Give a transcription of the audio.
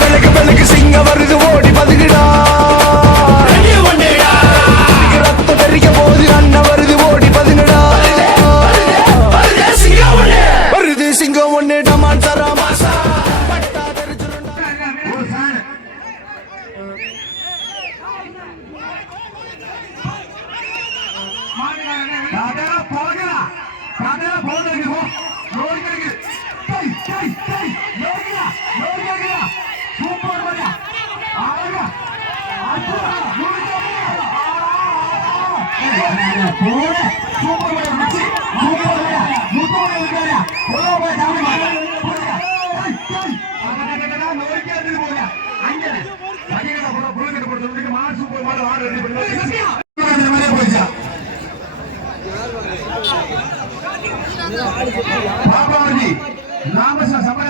விலகு விலகு சிங்க வருது ஓடி பதுகுடா ரத்த தெரிக்க போது அண்ணன் வருது ஓடி பதுங்கடா வருது சிங்கம் ஒண்ணு டமான் தரா மாசா பட்டா தெரிஞ்சிருந்தா பாபாஜி நாம சபை